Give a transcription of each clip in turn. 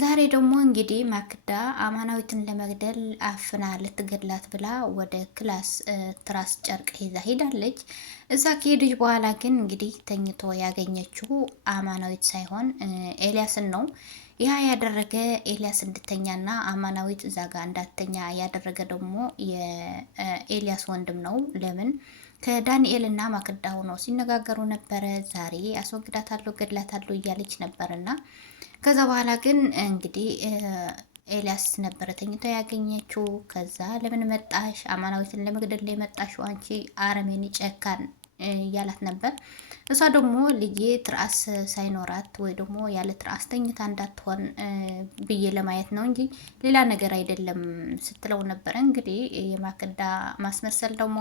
ዛሬ ደግሞ እንግዲህ ማክዳ አማናዊትን ለመግደል አፍና ልትገድላት ብላ ወደ ክላስ ትራስ ጨርቅ ይዛ ሄዳለች። እዛ ከሄደች በኋላ ግን እንግዲህ ተኝቶ ያገኘችው አማናዊት ሳይሆን ኤልያስን ነው። ያ ያደረገ ኤልያስ እንድተኛና አማናዊት እዛ ጋር እንዳተኛ ያደረገ ደግሞ የኤልያስ ወንድም ነው። ለምን ከዳንኤል እና ማክዳ ሆነው ሲነጋገሩ ነበረ። ዛሬ አስወግዳታለሁ ገድላታለሁ እያለች ነበርና ከዛ በኋላ ግን እንግዲህ ኤልያስ ነበረ ተኝቶ ያገኘችው። ከዛ ለምን መጣሽ? አማናዊትን ለመግደል ላይ መጣሽው አንቺ አረሜኒ ጨካን እያላት ነበር። እሷ ደግሞ ልጄ ትርአስ ሳይኖራት ወይ ደግሞ ያለ ትርአስ ተኝታ እንዳትሆን ብዬ ለማየት ነው እንጂ ሌላ ነገር አይደለም ስትለው ነበረ። እንግዲህ የማክዳ ማስመሰል ደግሞ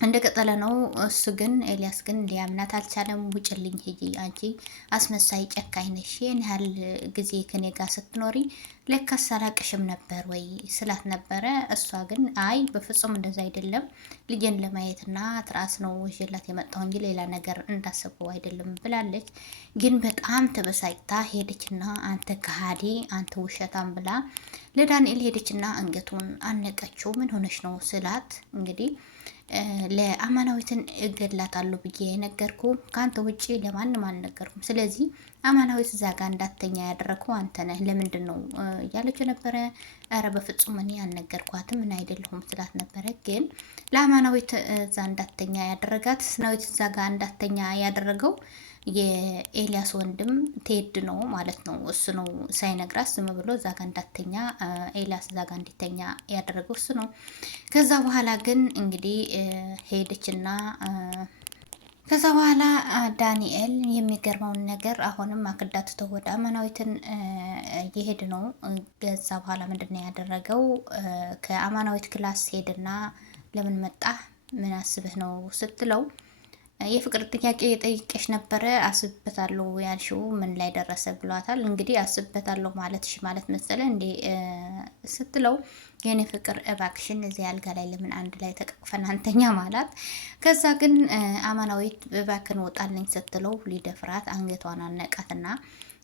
እንደቀጠለ ነው። እሱ ግን ኤልያስ ግን ሊያምናት አልቻለም። ውጭልኝ ሂጂ አንቺ አስመሳይ ጨካኝ ነሽ፣ ይህን ያህል ጊዜ ከኔ ጋር ስትኖሪ ለካስ አላቅሽም ነበር ወይ ስላት ነበረ። እሷ ግን አይ በፍጹም እንደዛ አይደለም ልጄን ለማየትና ትራስ ነው ይዤላት የመጣሁ እንጂ ሌላ ነገር እንዳሰበው አይደለም ብላለች። ግን በጣም ተበሳጭታ ሄደችና አንተ ከሃዲ አንተ ውሸታም ብላ ለዳንኤል ሄደችና አንገቱን አነቀችው። ምን ሆነች ነው ስላት እንግዲህ ለአማናዊትን እገድላታለሁ ብዬ የነገርኩ ከአንተ ውጭ ለማንም አልነገርኩም። ስለዚህ አማናዊት እዛ ጋር እንዳተኛ ያደረግኩ አንተ ነህ። ለምንድን ነው እያለች ነበረ። ኧረ በፍጹም እኔ አልነገርኳትም ምን አይደለሁም ስላት ነበረ። ግን ለአማናዊት እዛ እንዳተኛ ያደረጋት ስናዊት እዛ ጋር እንዳተኛ ያደረገው የኤልያስ ወንድም ቴድ ነው ማለት ነው። እሱ ነው ሳይነግራት ዝም ብሎ እዛ ጋ እንዳተኛ ኤልያስ እዛ ጋ እንዲተኛ ያደረገው እሱ ነው። ከዛ በኋላ ግን እንግዲህ ሄደችና ከዛ በኋላ ዳንኤል የሚገርመውን ነገር አሁንም ማክዳ ትቶ ወደ አማናዊትን እየሄድ ነው። ከዛ በኋላ ምንድን ነው ያደረገው? ከአማናዊት ክላስ ሄድና ለምን መጣ ምን አስብህ ነው ስትለው የፍቅር ጥያቄ የጠይቀሽ ነበረ አስብበታለሁ ያልሽው ምን ላይ ደረሰ ብሏታል። እንግዲህ አስብበታለሁ ማለትሽ ማለት መሰለ እንዴ ስትለው የኔ ፍቅር እባክሽን እዚህ አልጋ ላይ ለምን አንድ ላይ ተቃቅፈን አንተኛ ማለት። ከዛ ግን አማናዊት እባክን ወጣልኝ ስትለው ሊደፍራት አንገቷን አነቃትና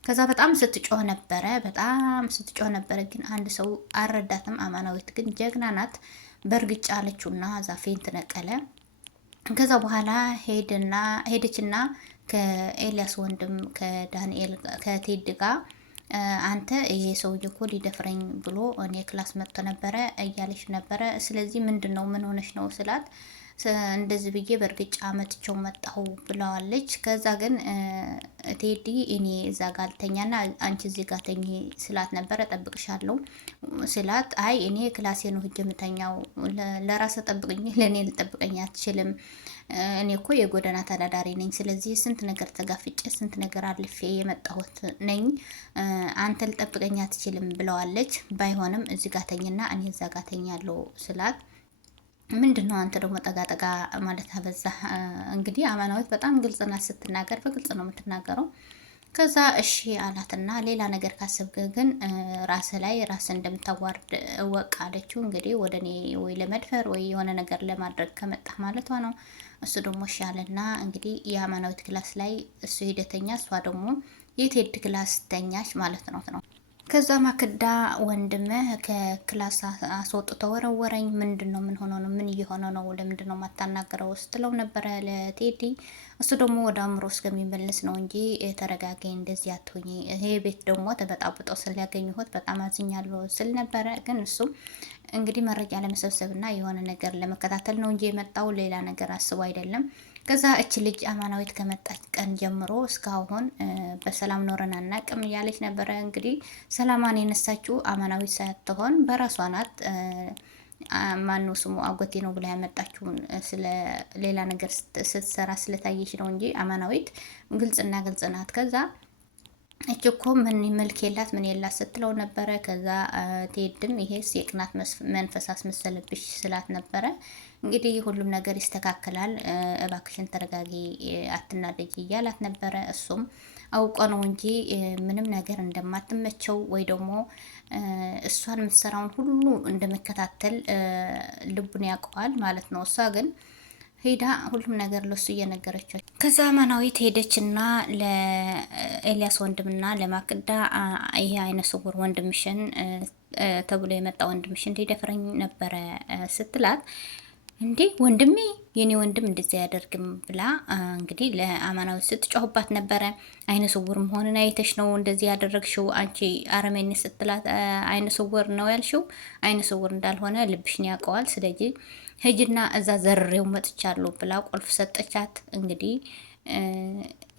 ከዛ በጣም ስትጮህ ነበረ። በጣም ስትጮህ ነበረ። ግን አንድ ሰው አልረዳትም። አማናዊት ግን ጀግና ናት። በእርግጫ አለችውና ዛፌን ትነቀለ። ከዛ በኋላ ሄደችና ከኤልያስ ወንድም ከዳንኤል ከቴድ ጋር አንተ ይሄ ሰውዬ እኮ ሊደፍረኝ ብሎ እኔ ክላስ መጥቶ ነበረ እያለች ነበረ። ስለዚህ ምንድን ነው ምን ሆነች ነው ስላት እንደዚህ ብዬ በእርግጫ መትቸው መጣሁ ብለዋለች። ከዛ ግን ቴዲ እኔ እዛ ጋር ልተኛና አንቺ እዚህ ጋር ተኝ ስላት ነበረ። ጠብቅሻለሁ ስላት አይ እኔ ክላሴ ነው ሂጅ የምተኛው ለራስ ጠብቅኝ ለእኔ ልጠብቀኝ አትችልም። እኔ እኮ የጎዳና ተዳዳሪ ነኝ። ስለዚህ ስንት ነገር ተጋፍጬ ስንት ነገር አልፌ የመጣሁት ነኝ። አንተ ልጠብቀኝ አትችልም ብለዋለች። ባይሆንም እዚህ ጋር ተኝና እኔ እዛ ጋር ተኛለሁ ስላት ምንድን ነው አንተ ደግሞ ጠጋ ማለት አበዛ። እንግዲህ አማናዊት በጣም ግልጽ ናት ስትናገር፣ በግልጽ ነው የምትናገረው። ከዛ እሺ አላትና ሌላ ነገር ካሰብክ ግን ራስ ላይ ራስ እንደምታዋርድ እወቅ አለችው። እንግዲህ ወደ እኔ ወይ ለመድፈር ወይ የሆነ ነገር ለማድረግ ከመጣህ ማለቷ ነው። እሱ ደግሞ እሺ አለና እንግዲህ የአማናዊት ክላስ ላይ እሱ ሂደተኛ፣ እሷ ደግሞ የቴድ ክላስ ተኛች ማለት ነው። ከዛ ማክዳ ወንድምህ ከክላስ አስወጥቶ ወረወረኝ። ምንድን ነው ምን ሆኖ ነው ምን እየሆነ ነው ለምንድን ነው የማታናገረው ስትለው ነበረ ለቴዲ። እሱ ደግሞ ወደ አእምሮ እስከሚመልስ ነው እንጂ ተረጋጋኝ፣ እንደዚህ አትሆኚ፣ ይሄ ቤት ደግሞ ተበጣብጦ ስላገኘሁት በጣም አዝኛለሁ ስል ነበረ። ግን እሱ እንግዲህ መረጃ ለመሰብሰብና የሆነ ነገር ለመከታተል ነው እንጂ የመጣው ሌላ ነገር አስቦ አይደለም። ከዛ እች ልጅ አማናዊት ከመጣች ቀን ጀምሮ እስካሁን በሰላም ኖረን አናቅም እያለች ነበረ። እንግዲህ ሰላማን የነሳችው አማናዊት ሳትሆን በራሷ ናት። ማነው ስሙ አጎቴ ነው ብላ ያመጣችውን ስለ ሌላ ነገር ስትሰራ ስለታየች ነው እንጂ አማናዊት ግልጽና ግልጽ ናት። ከዛ እች እኮ ምን መልክ የላት ምን የላት ስትለው ነበረ። ከዛ ቴድም ይሄስ የቅናት መንፈስ አስመሰለብሽ ስላት ነበረ። እንግዲህ ሁሉም ነገር ይስተካከላል፣ እባክሽን ተረጋጊ፣ አትናደጂ እያላት ነበረ። እሱም አውቆ ነው እንጂ ምንም ነገር እንደማትመቸው ወይ ደግሞ እሷን የምትሰራውን ሁሉ እንደመከታተል ልቡን ያውቀዋል ማለት ነው። እሷ ግን ሄዳ ሁሉም ነገር ለሱ እየነገረችው ከዛ አማናዊት ሄደችና ለኤልያስ ወንድምና ለማክዳ ይሄ አይነ ስውር ወንድምሽን ተብሎ የመጣ ወንድምሽን ሊደፍረኝ ነበረ ስትላት እንዴ ወንድሜ የኔ ወንድም እንደዚህ አያደርግም ብላ እንግዲህ ለአማናዊት ስትጮህባት ነበረ። አይነ ስውር መሆንን አይተሽ ነው እንደዚህ ያደረግሽው አንቺ አረመኔ ስትላት አይነ ስውር ነው ያልሽው፣ አይነ ስውር እንዳልሆነ ልብሽን ያውቀዋል። ስለዚህ ሂጂና እዛ ዘርሬው መጥቻለሁ ብላ ቁልፍ ሰጠቻት። እንግዲህ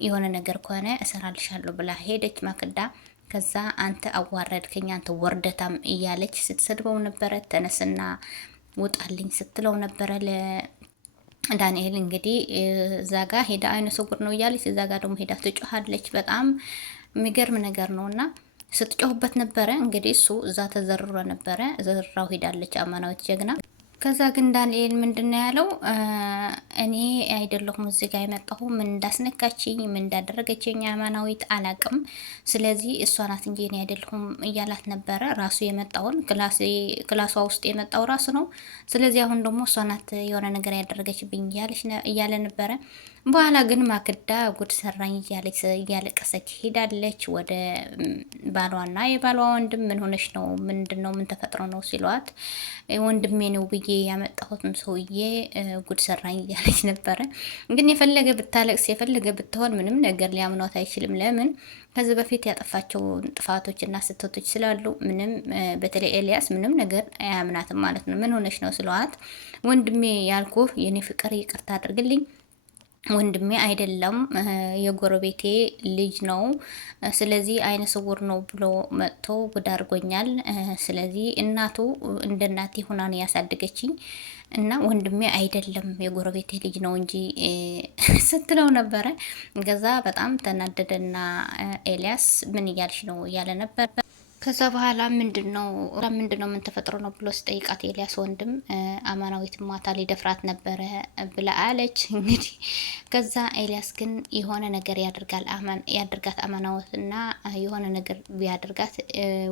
የሆነ ነገር ከሆነ እሰራልሻለሁ ብላ ሄደች ማክዳ። ከዛ አንተ አዋረድከኝ፣ አንተ ወርደታም እያለች ስትሰድበው ነበረ። ተነስና ውጣልኝ ስትለው ነበረ ለዳንኤል። እንግዲህ እዛ ጋ ሄዳ አይነ ስውር ነው እያለች እዛ ጋ ደግሞ ሄዳ ትጮሃለች። በጣም የሚገርም ነገር ነው እና ስትጮህበት ነበረ። እንግዲህ እሱ እዛ ተዘርሮ ነበረ። ዘርራው ሄዳለች አማናዊት ጀግና። ከዛ ግን ዳንኤል ምንድነው ያለው? እኔ አይደለሁም እዚህ ጋር የመጣሁ ምን እንዳስነካችኝ ምን እንዳደረገችኝ አማናዊት አላቅም። ስለዚህ እሷ ናት እንጂ እኔ አይደለሁም እያላት ነበረ። ራሱ የመጣውን ክላሷ ውስጥ የመጣው ራሱ ነው። ስለዚህ አሁን ደግሞ እሷ ናት የሆነ ነገር ያደረገችብኝ እያለ ነበረ። በኋላ ግን ማክዳ ጉድ ሰራኝ እያለች እያለቀሰች ሄዳለች ወደ ባሏና የባሏ ወንድም ምን ሆነሽ ነው? ምንድን ነው? ምን ተፈጥሮ ነው ሲሏት ወንድሜ ነው ብዬ ያመጣሁትን ሰውዬ ጉድ ሰራኝ እያለች ነበረ። ግን የፈለገ ብታለቅስ የፈለገ ብትሆን ምንም ነገር ሊያምኗት አይችልም። ለምን? ከዚህ በፊት ያጠፋቸው ጥፋቶች እና ስህተቶች ስላሉ ምንም በተለይ ኤልያስ ምንም ነገር አያምናትም ማለት ነው። ምን ሆነሽ ነው ስለዋት ወንድሜ ያልኩህ የኔ ፍቅር ይቅርታ አድርግልኝ ወንድሜ አይደለም የጎረቤቴ ልጅ ነው። ስለዚህ አይነ ስውር ነው ብሎ መጥቶ ጉድ አድርጎኛል። ስለዚህ እናቱ እንደ እናቴ ሆና ነው ያሳደገችኝ እና ወንድሜ አይደለም የጎረቤቴ ልጅ ነው እንጂ ስትለው ነበረ። ከዛ በጣም ተናደደና ኤልያስ ምን እያልሽ ነው እያለ ነበር። ከዛ በኋላ ምንድነው ምን ተፈጥሮ ነው ብሎ ስጠይቃት ኤልያስ ወንድም አማናዊት ማታ ሊደፍራት ነበረ ብላ አለች። እንግዲህ ከዛ ኤልያስ ግን የሆነ ነገር ያድርጋት አማናዊትና የሆነ ነገር ቢያደርጋት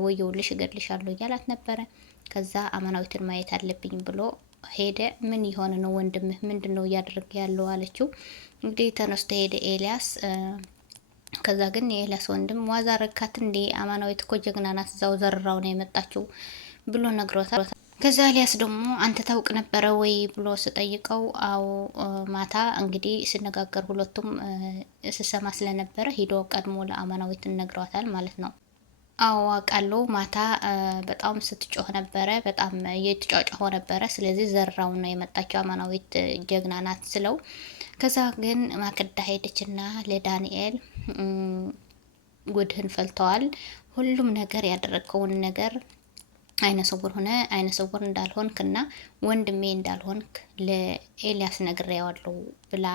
ወየውልሽ እገድልሻለሁ እያላት ነበረ። ከዛ አማናዊትን ማየት አለብኝ ብሎ ሄደ። ምን የሆነ ነው ወንድምህ ምንድነው እያደረገ ያለው አለችው። እንግዲህ ተነስቶ ሄደ ኤልያስ። ከዛ ግን የኤልያስ ወንድም ዋዛ ረካት እንዴ አማናዊት እኮ ጀግና ናት፣ እዛው ዘርራው ነው የመጣችው ብሎ ነግሮታል። ከዛ ኤልያስ ደግሞ አንተ ታውቅ ነበረ ወይ ብሎ ስጠይቀው አዎ ማታ እንግዲህ ሲነጋገር ሁለቱም ስሰማ ስለነበረ ሂዶ ቀድሞ ለአማናዊት ነግሯታል ማለት ነው። አዎ አውቃለሁ። ማታ በጣም ስትጮህ ነበረ፣ በጣም እየተጫጫሆ ነበረ። ስለዚህ ዘራው ነው የመጣችው አማናዊት ጀግና ናት ስለው ከዛ ግን ማክዳ ሄደችና ለዳንኤል ጉድህን ፈልተዋል፣ ሁሉም ነገር ያደረግከውን ነገር አይነ ስውር ሆነ አይነ ስውር እንዳልሆንክና ወንድሜ እንዳልሆንክ ለኤልያስ ነግሬዋለሁ ብላ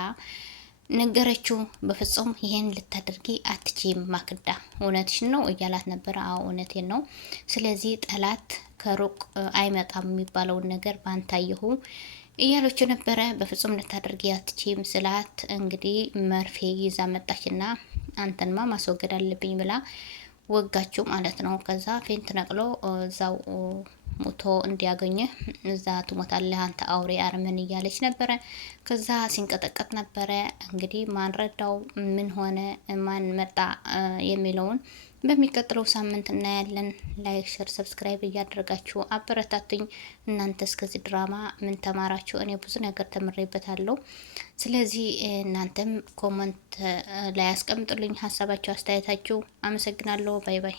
ነገረችው። በፍጹም ይሄን ልታደርጊ አትችይም ማክዳ፣ እውነትሽን ነው እያላት ነበረ። አዎ እውነቴን ነው። ስለዚህ ጠላት ከሩቅ አይመጣም የሚባለውን ነገር ባንታየሁ እያሎች ነበረ። በፍጹም ልታደርጊ አትችይም ስላት እንግዲህ መርፌ ይዛ መጣችና አንተንማ ማስወገድ አለብኝ ብላ ወጋችው ማለት ነው። ከዛ ፌንት ነቅሎ እዛው ሞቶ እንዲያገኘ እዛ ትሞታለህ አንተ አውሬ አርመን እያለች ነበረ። ከዛ ሲንቀጠቀጥ ነበረ። እንግዲህ ማን ረዳው ምን ሆነ ማን መጣ የሚለውን በሚቀጥለው ሳምንት እናያለን። ላይክ፣ ሸር፣ ሰብስክራይብ እያደረጋችሁ አበረታቱኝ። እናንተ እስከዚህ ድራማ ምን ተማራችሁ? እኔ ብዙ ነገር ተምሬበታለሁ። ስለዚህ እናንተም ኮመንት ላይ አስቀምጡልኝ ሀሳባችሁ፣ አስተያየታችሁ። አመሰግናለሁ። ባይ ባይ።